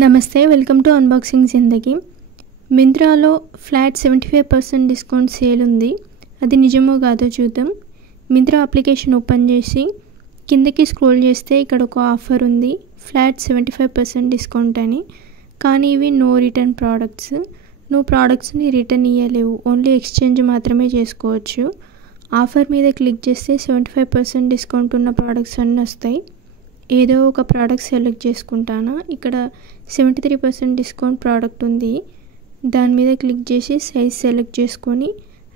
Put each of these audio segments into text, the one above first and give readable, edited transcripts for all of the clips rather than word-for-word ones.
నమస్తే welcome to unboxing Zindagi. మింత్రాలో flat 75% discount sale ఉంది. అది నిజమో కాదో చూద్దాం. మింత్రా అప్లికేషన్ ఓపెన్ చేసి కిందకి స్క్రోల్ చేస్తే ఇక్కడ ఒక ఆఫర్ ఉంది, ఫ్లాట్ 75% డిస్కౌంట్ అని. కానీ ఇవి నో రిటర్న్ ప్రోడక్ట్స్. నువ్వు ప్రోడక్ట్స్ని రిటర్న్ ఇవ్వలేవు, ఓన్లీ ఎక్స్చేంజ్ మాత్రమే చేసుకోవచ్చు. ఆఫర్ మీద క్లిక్ చేస్తే 75% డిస్కౌంట్ ఉన్న ప్రోడక్ట్స్ అన్నీ వస్తాయి. ఏదో ఒక ప్రోడక్ట్ సెలెక్ట్ చేసుకుంటాను. ఇక్కడ 73% డిస్కౌంట్ ప్రోడక్ట్ ఉంది, దాని మీద క్లిక్ చేసి సైజ్ సెలెక్ట్ చేసుకొని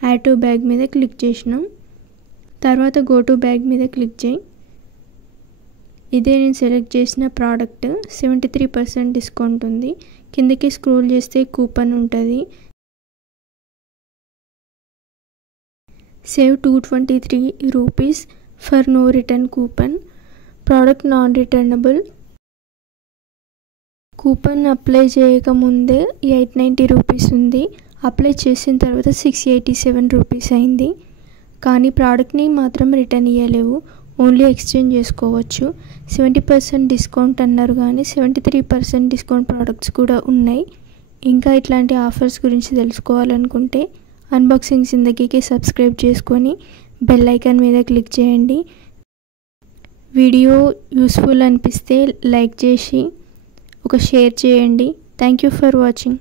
యాడ్ టు బ్యాగ్ మీద క్లిక్ చేసినాం. తర్వాత గో టు బ్యాగ్ మీద క్లిక్ చేయి. ఇదే నేను సెలెక్ట్ చేసిన ప్రోడక్ట్. 73% డిస్కౌంట్ ఉంది. కిందకి స్క్రోల్ చేస్తే కూపన్ ఉంటుంది. Save 223 rupees for no return coupon. Product non returnable. Coupon apply చేయకముందే 890 రూపీస్ ఉంది, అప్లై చేసిన తర్వాత 687 రూపీస్ అయింది. కానీ ప్రోడక్ట్ని మాత్రం రిటర్న్ ఇవ్వలేవు, ఓన్లీ ఎక్స్చేంజ్ చేసుకోవచ్చు. 70% డిస్కౌంట్ అన్నారు, కానీ 73% డిస్కౌంట్ ప్రోడక్ట్స్ కూడా ఉన్నాయి. ఇంకా ఇట్లాంటి ఆఫర్స్ గురించి తెలుసుకోవాలనుకుంటే అన్బాక్సింగ్ జిందగీకి సబ్స్క్రైబ్ చేసుకొని బెల్ ఐకాన్ మీద క్లిక్ చేయండి. వీడియో యూస్ఫుల్ అనిపిస్తే లైక్ చేసి ఒక షేర్ చేయండి. Thank you for watching.